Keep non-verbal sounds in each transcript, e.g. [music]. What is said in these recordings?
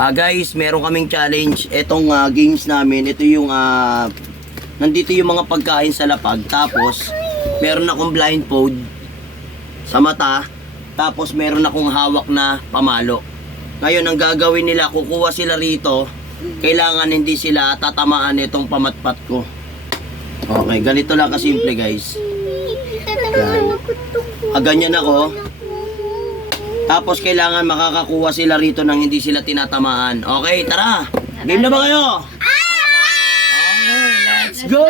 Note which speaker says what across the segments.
Speaker 1: Ah guys, meron kaming challenge. Etong ah, games namin, ito yung ah, nandito yung mga pagkain sa lapag. Tapos meron akong blindfold sa mata. Tapos meron akong hawak na pamalo. Ngayon ang gagawin nila, kukuha sila rito. Kailangan hindi sila tatamaan itong pamatpat ko. Okay, ganito lang kasimple guys. Yan. Ah, ganyan ako. Tapos kailangan makakakuha sila rito nang hindi sila tinatamaan. Okay, tara. Game na ba kayo? Okay, let's go!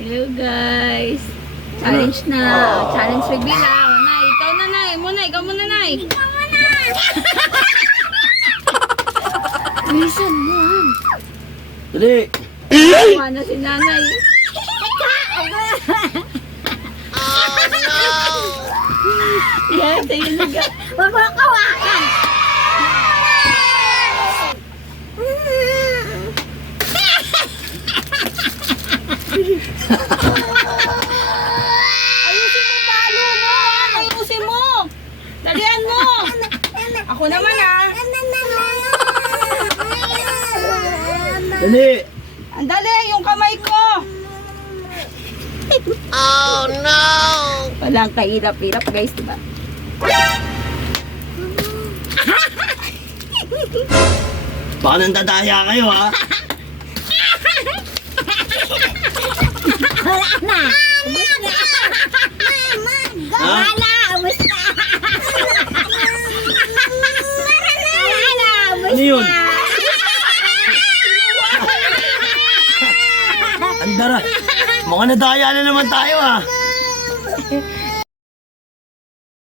Speaker 2: Hello guys! Challenge na! Challenge with Bila! Nay, ikaw na Nay! Muna, ikaw muna Nay! Ikaw muna! Bilisan mo!
Speaker 1: Dali.
Speaker 2: Tawa na si Nanay! oh na ga. Huwag mo kawakan! Ayusin mo palo mo! Ayusin mo! Dalian mo! Ako naman ah!
Speaker 1: Dali.
Speaker 2: Ang dali, yung kamay ko!
Speaker 3: Oh no!
Speaker 2: Walang kahirap-hirap guys, diba?
Speaker 1: Baka nandadaya kayo ha. Ha? Ano yun? Andara. Mukhang nadaya na naman tayo ha. [laughs]